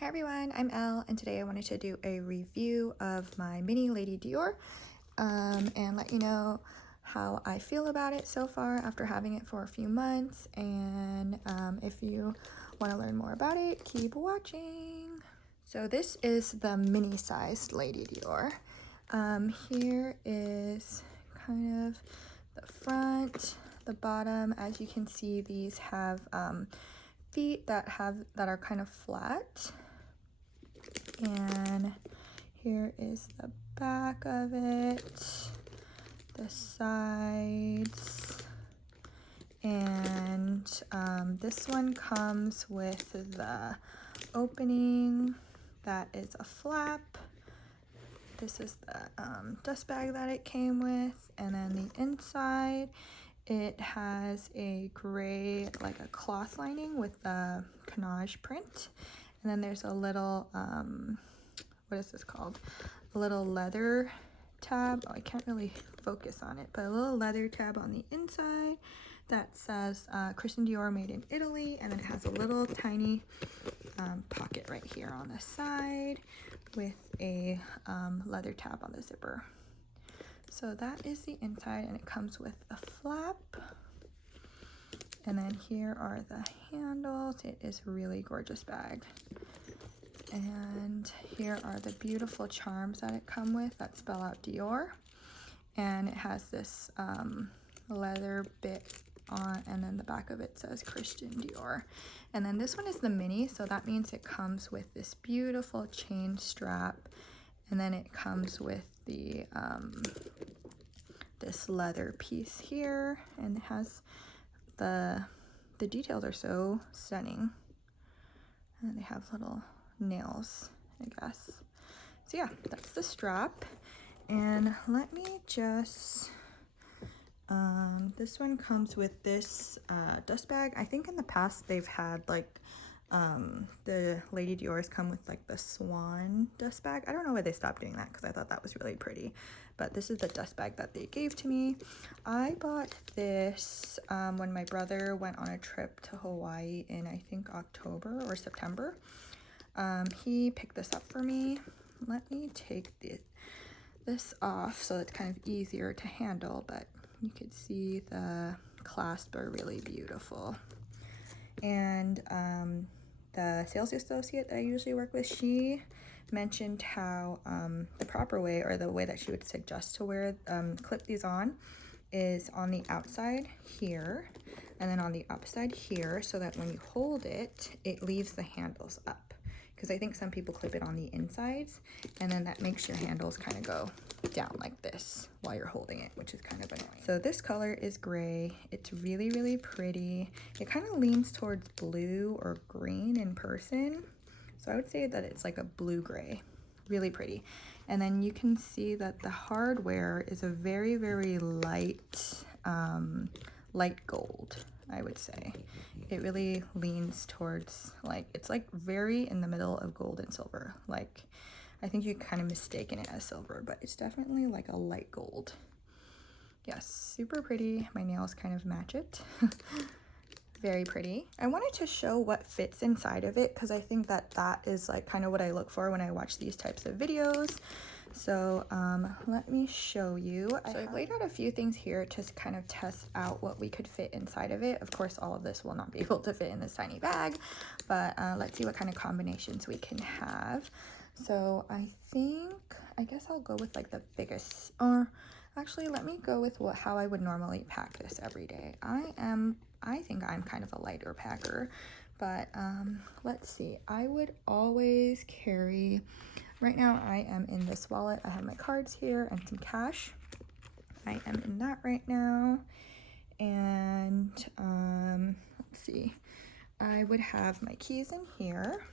Hey everyone, I'm Elle, and today I wanted to do a review of my mini Lady Dior and let you know how I feel about it so far after having it for a few months. And if you want to learn more about it, keep watching. So this is the mini sized Lady Dior. Here is kind of the front, the bottom. As you can see, these have feet that are kind of flat. And here is the back of it, the sides, and this one comes with the opening that is a flap. This is the dust bag that it came with, and then the inside, it has a gray, like a cloth lining with the cannage print. And then there's a little, what is this called? A little leather tab. Oh, I can't really focus on it, but a little leather tab on the inside that says Christian Dior made in Italy. And then it has a little tiny pocket right here on the side with a leather tab on the zipper. So that is the inside, and it comes with a flap. And then here are the handles. It is a really gorgeous bag. And here are the beautiful charms that it come with that spell out Dior. And it has this leather bit on, and then the back of it says Christian Dior. And then this one is the mini, so that means it comes with this beautiful chain strap. And then it comes with the this leather piece here, and it has the details are so stunning, and they have little nails, I guess. So yeah, that's the strap. And let me just this one comes with this dust bag. I think in the past they've had like the Lady Dior's come with like the swan dust bag. I don't know why they stopped doing that, because I thought that was really pretty, but this is the dust bag that they gave to me. I bought this when my brother went on a trip to Hawaii in, I think, October or September. He picked this up for me. Let me take this off so it's kind of easier to handle, but you could see the clasps are really beautiful. And the sales associate that I usually work with, she mentioned how the proper way, or the way that she would suggest to wear clip these on, is on the outside here and then on the upside here, so that when you hold it, it leaves the handles up. Because I think some people clip it on the insides, and then that makes your handles kind of go down like this while you're holding it, which is kind of annoying. So this color is gray. It's really, really pretty. It kind of leans towards blue or green in person. So I would say that it's like a blue-gray, really pretty. And then you can see that the hardware is a very, very light, light gold, I would say. It really leans towards, like, it's like very in the middle of gold and silver. Like, I think you're kind of mistaken it as silver, but it's definitely like a light gold. Yes, super pretty. My nails kind of match it. Very pretty. I wanted to show what fits inside of it, because I think that that is like kind of what I look for when I watch these types of videos. So let me show you. So I've laid out a few things here to kind of test out what we could fit inside of it. Of course, all of this will not be able to fit in this tiny bag, but let's see what kind of combinations we can have. So I guess I'll go with like the biggest, or actually let me go with how I would normally pack this every day. I think I'm kind of a lighter packer, but let's see. I would always carry, right now I am in this wallet. I have my cards here and some cash. I am in that right now. And let's see. I would have my keys in here.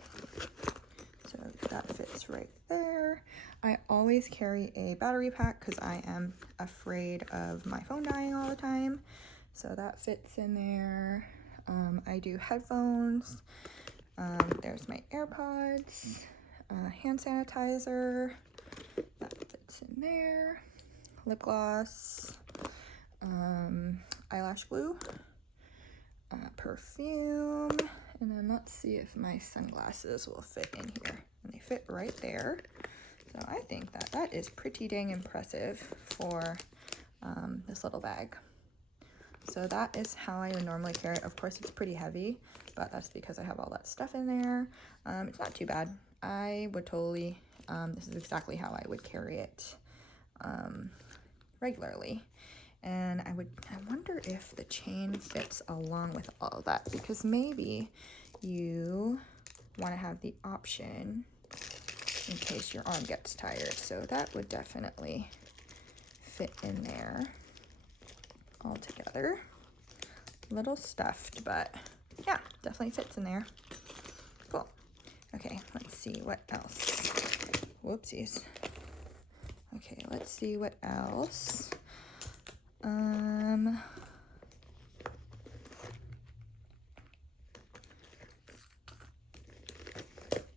So that fits right there. I always carry a battery pack because I am afraid of my phone dying all the time. So that fits in there. I do headphones. There's my AirPods, hand sanitizer, that fits in there, lip gloss, eyelash glue, perfume, And then let's see if my sunglasses will fit in here. And they fit right there. So I think that that is pretty dang impressive for this little bag. So that is how I would normally carry it. Of course, it's pretty heavy, but that's because I have all that stuff in there. It's not too bad. I would totally, this is exactly how I would carry it regularly. And I wonder if the chain fits along with all of that, because maybe you want to have the option in case your arm gets tired. So that would definitely fit in there all together. A little stuffed, but yeah, definitely fits in there. Cool. Okay, let's see what else. Whoopsies. Okay, let's see what else.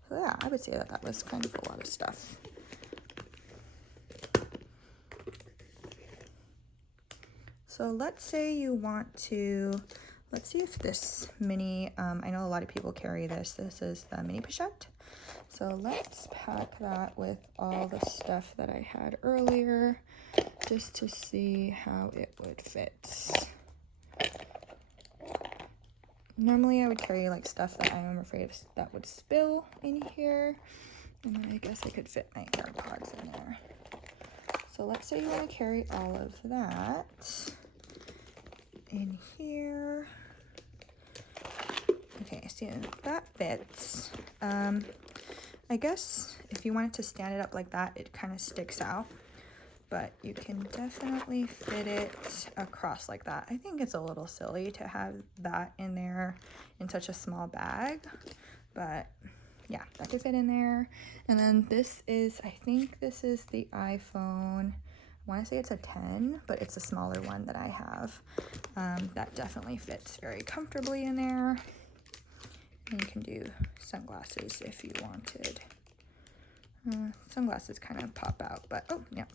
So yeah, I would say that that was kind of a lot of stuff. So let's say you want to, let's see if this mini, I know a lot of people carry this. This is the mini pochette. So let's pack that with all the stuff that I had earlier, just to see how it would fit. Normally I would carry like stuff that I'm afraid of that would spill in here. And then I guess I could fit my AirPods in there. So let's say you want to carry all of that in here. Okay, so that fits. I guess if you wanted to stand it up like that, it kind of sticks out, but you can definitely fit it across like that. I think it's a little silly to have that in there in such a small bag, but yeah, that could fit in there. And then this is, I think this is the iPhone. I want to say it's a 10, but it's a smaller one that I have. That definitely fits very comfortably in there. And you can do sunglasses if you wanted. Sunglasses kind of pop out, but oh, yeah.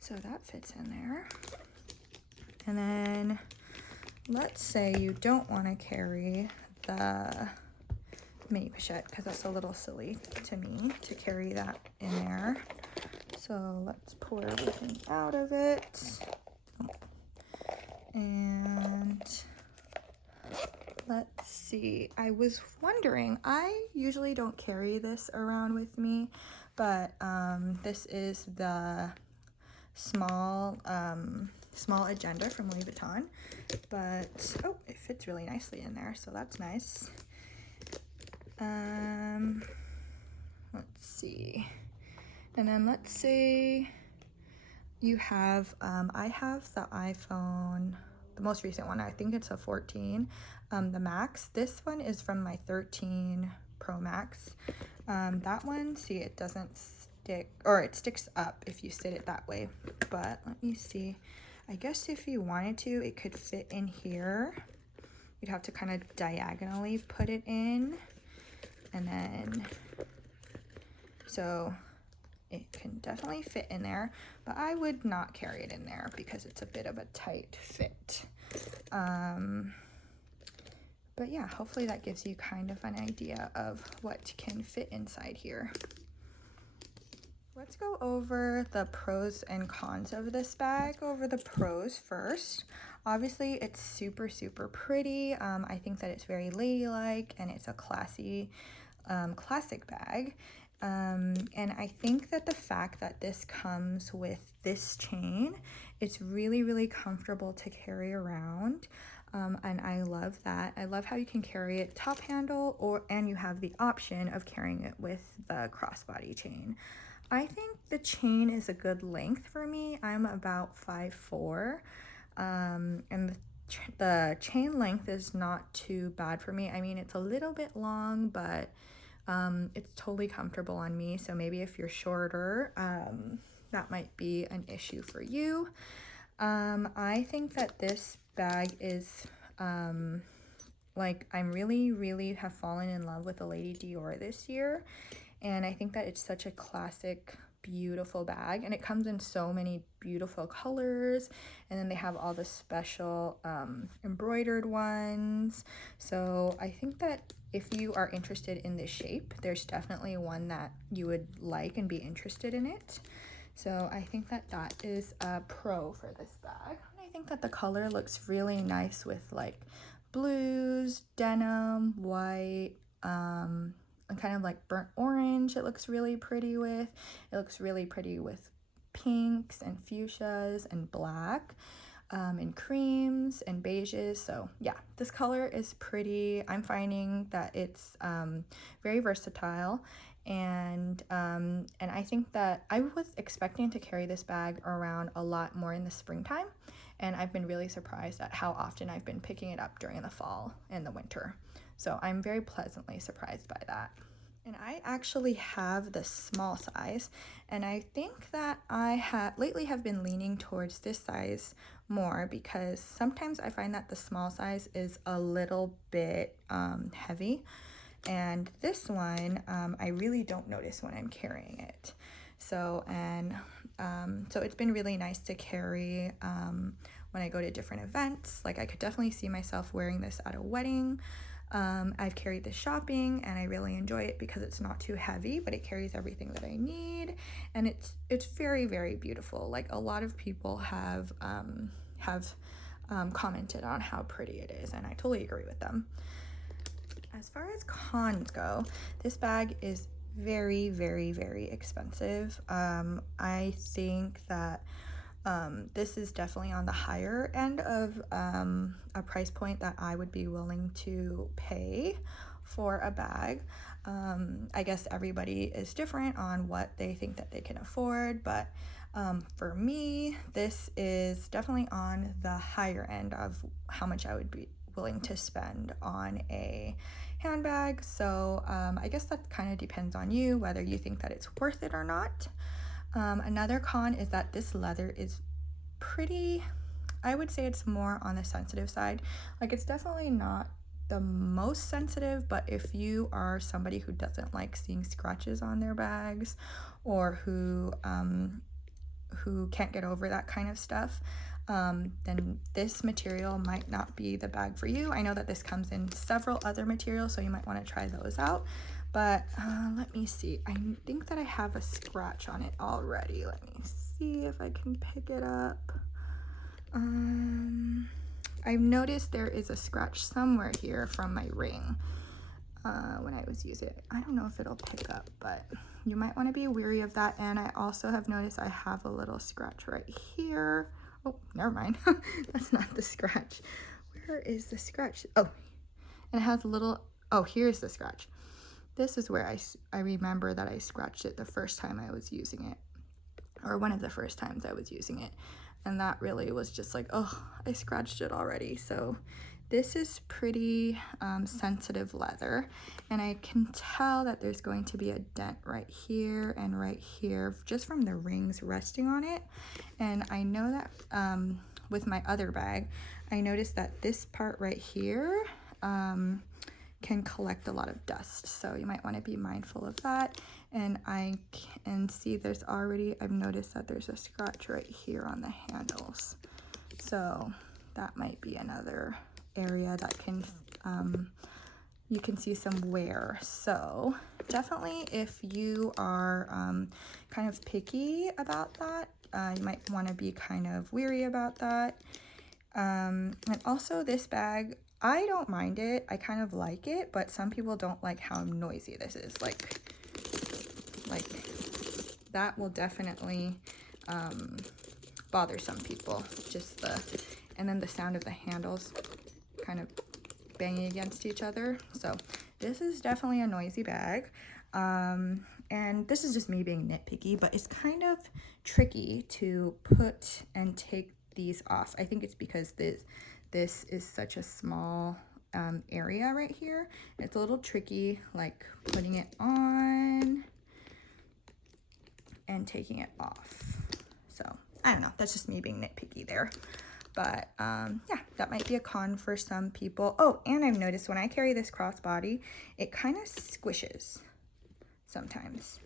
So that fits in there. And then let's say you don't want to carry the mini pochette because that's a little silly to me to carry that in there. So let's pull everything out of it. And let's see, I was wondering, I usually don't carry this around with me, but this is the small agenda from Louis Vuitton, but oh, it fits really nicely in there, so that's nice. Let's see, and then let's say you have I have the iPhone, the most recent one, I think it's a 14, the Max. This one is from my 13 Pro Max. That one, see, it doesn't stick, or it sticks up if you sit it that way, but let me see. I guess if you wanted to, it could fit in here. You'd have to kind of diagonally put it in, and then, so it can definitely fit in there, but I would not carry it in there because it's a bit of a tight fit. But yeah, hopefully that gives you kind of an idea of what can fit inside here. Let's go over the pros and cons of this bag. Go over the pros first. Obviously, it's super, super pretty. I think that it's very ladylike and it's a classy, classic bag. And I think that the fact that this comes with this chain, it's really, really comfortable to carry around. And I love that. I love how you can carry it top handle, and you have the option of carrying it with the crossbody chain. I think the chain is a good length for me. I'm about 5'4", and the chain length is not too bad for me. I mean, it's a little bit long, but it's totally comfortable on me. So maybe if you're shorter, that might be an issue for you. I think that this bag is like, I'm really have fallen in love with the Lady Dior this year, and I think that it's such a classic beautiful bag, and it comes in so many beautiful colors, and then they have all the special embroidered ones. So I think that if you are interested in this shape, there's definitely one that you would like and be interested in it. So I think that that is a pro for this bag. And I think that the color looks really nice with like blues, denim, white, and kind of like burnt orange. It looks really pretty with. It looks really pretty with pinks and fuchsias and black, and creams and beiges. So yeah, this color is pretty. I'm finding that it's very versatile, and I think that I was expecting to carry this bag around a lot more in the springtime, and I've been really surprised at how often I've been picking it up during the fall and the winter. So I'm very pleasantly surprised by that. And I actually have the small size, and I think that I lately have been leaning towards this size more because sometimes I find that the small size is a little bit heavy, and this one I really don't notice when I'm carrying it. So so it's been really nice to carry when I go to different events. Like I could definitely see myself wearing this at a wedding. I've carried this shopping, and I really enjoy it because it's not too heavy, but it carries everything that I need, and it's very, very beautiful. Like a lot of people have commented on how pretty it is, and I totally agree with them. As far as cons go, this bag is very, very, very expensive. I think that this is definitely on the higher end of a price point that I would be willing to pay for a bag. I guess everybody is different on what they think that they can afford, but for me, this is definitely on the higher end of how much I would be willing to spend on a handbag. So I guess that kind of depends on you, whether you think that it's worth it or not. Another con is that this leather is pretty, I would say it's more on the sensitive side. Like it's definitely not the most sensitive, but if you are somebody who doesn't like seeing scratches on their bags, or who can't get over that kind of stuff, then this material might not be the bag for you. I know that this comes in several other materials, so you might want to try those out. But let me see. I think that I have a scratch on it already. Let me see if I can pick it up. I've noticed there is a scratch somewhere here from my ring when I was using it. I don't know if it'll pick up, but you might want to be wary of that. And I also have noticed I have a little scratch right here. Oh, never mind. That's not the scratch. Where is the scratch? Oh, and it has a little, oh, here's the scratch. This is where I remember that I scratched it the first time I was using it, or one of the first times I was using it. And that really was just like, oh, I scratched it already. So this is pretty sensitive leather, and I can tell that there's going to be a dent right here and right here just from the rings resting on it. And I know that with my other bag, I noticed that this part right here can collect a lot of dust, so you might want to be mindful of that. And I can see there's already, I've noticed that there's a scratch right here on the handles, so that might be another area that can you can see some wear. So definitely, if you are kind of picky about that, you might want to be kind of weary about that. And also this bag, I don't mind it. I kind of like it, but some people don't like how noisy this is. Like that will definitely bother some people. Just and then the sound of the handles kind of banging against each other. So this is definitely a noisy bag. And this is just me being nitpicky, but it's kind of tricky to put and take these off. I think it's because this is such a small area right here. It's a little tricky, like putting it on and taking it off. So I don't know, that's just me being nitpicky there. But yeah, that might be a con for some people. Oh, and I've noticed when I carry this crossbody, it kind of squishes sometimes.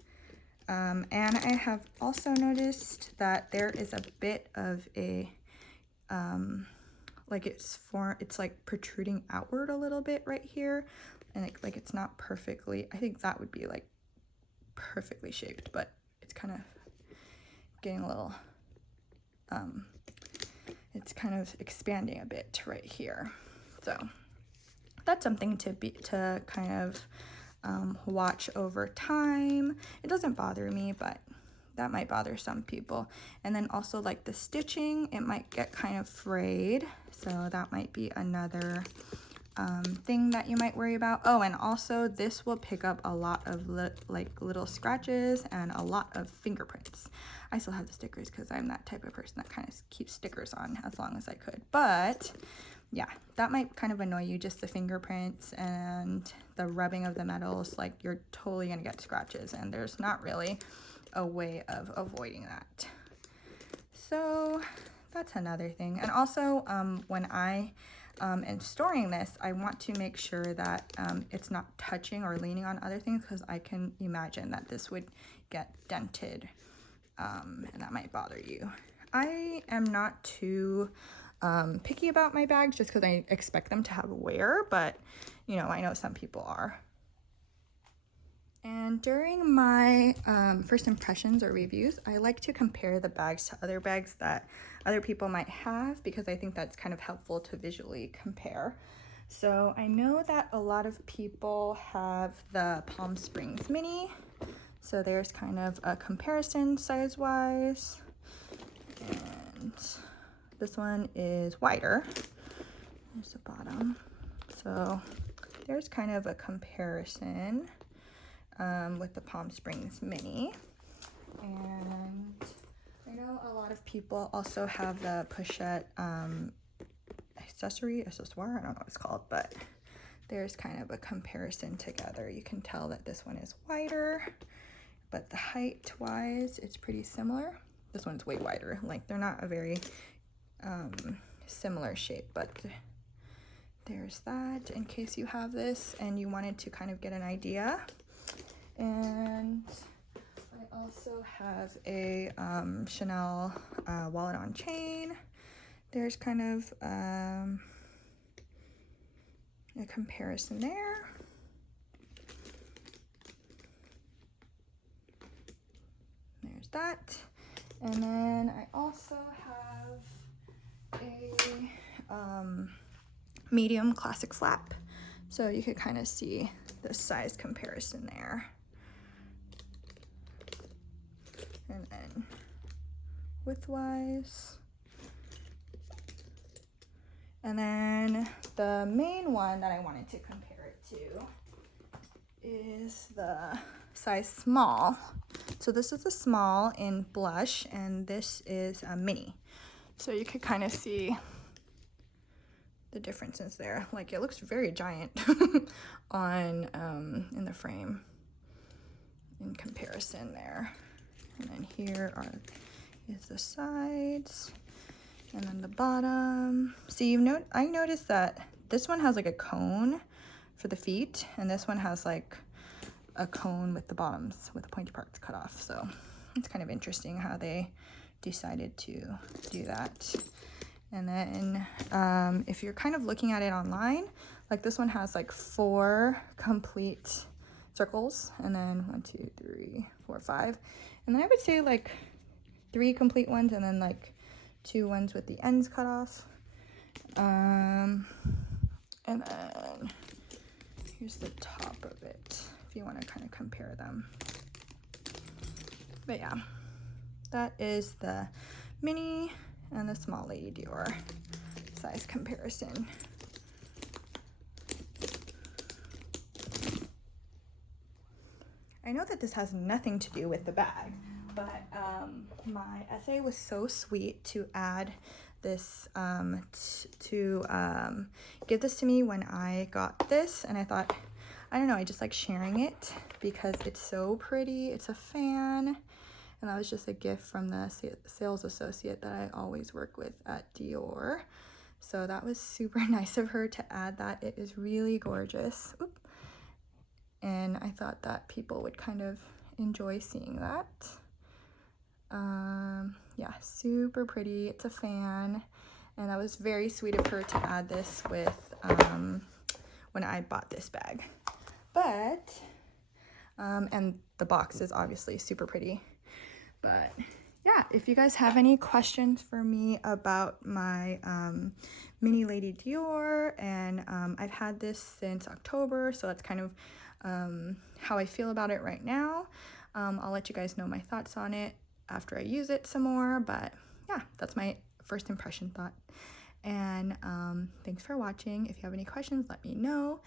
And I have also noticed that there is a bit of a, like it's like protruding outward a little bit right here. And like it's not perfectly, I think that would be like perfectly shaped, but it's kind of getting a little, it's kind of expanding a bit right here. So that's something to kind of watch over time. It doesn't bother me, but that might bother some people. And then also like the stitching, it might get kind of frayed. So that might be another thing that you might worry about. Oh, and also this will pick up a lot of little scratches and a lot of fingerprints. I still have the stickers because I'm that type of person that kind of keeps stickers on as long as I could. But yeah, that might kind of annoy you, just the fingerprints and the rubbing of the metals. Like you're totally gonna get scratches, and there's not really a way of avoiding that. So that's another thing. And also when I am storing this, I want to make sure that it's not touching or leaning on other things, because I can imagine that this would get dented, and that might bother you. I am not too picky about my bags just because I expect them to have wear, but you know, I know some people are. And during my first impressions or reviews, I like to compare the bags to other bags that other people might have, because I think that's kind of helpful to visually compare. So I know that a lot of people have the Palm Springs Mini. So there's kind of a comparison size-wise. And this one is wider. There's the bottom. So there's kind of a comparison with the Palm Springs Mini. And I know a lot of people also have the pochette accessoire, I don't know what it's called, but there's kind of a comparison together. You can tell that this one is wider, but the height wise, it's pretty similar. This one's way wider. Like they're not a very similar shape, but there's that in case you have this and you wanted to kind of get an idea. And I also have a Chanel wallet on chain. There's kind of a comparison there. There's that. And then I also have a medium classic flap. So you could kind of see the size comparison there. And then width-wise. And then the main one that I wanted to compare it to is the size small. So this is a small in blush, and this is a mini. So you could kind of see the differences there. Like it looks very giant on in the frame in comparison there. And then here is the sides, and then the bottom. See, I noticed that this one has like a cone for the feet, and this one has like a cone with the bottoms with the pointy parts cut off. So it's kind of interesting how they decided to do that. And then if you're kind of looking at it online, like this one has like 4 complete circles, and then 1, 2, 3, 4, 5. And then I would say like 3 complete ones, and then like 2 ones with the ends cut off. And then here's the top of it, if you want to kind of compare them. But yeah, that is the mini and the small Lady Dior size comparison. I know that this has nothing to do with the bag, but my essay was so sweet to add this, give this to me when I got this, and I thought, I don't know, I just like sharing it because it's so pretty. It's a fan, and that was just a gift from the sales associate that I always work with at Dior. So that was super nice of her to add that. It is really gorgeous. Oop. And I thought that people would kind of enjoy seeing that. Yeah, super pretty. It's a fan, and that was very sweet of her to add this with when I bought this bag. But and the box is obviously super pretty. But yeah, if you guys have any questions for me about my mini Lady Dior, and I've had this since October, so that's kind of how I feel about it right now. I'll let you guys know my thoughts on it after I use it some more, but yeah, that's my first impression thought. And thanks for watching. If you have any questions, let me know,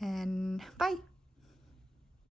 and bye.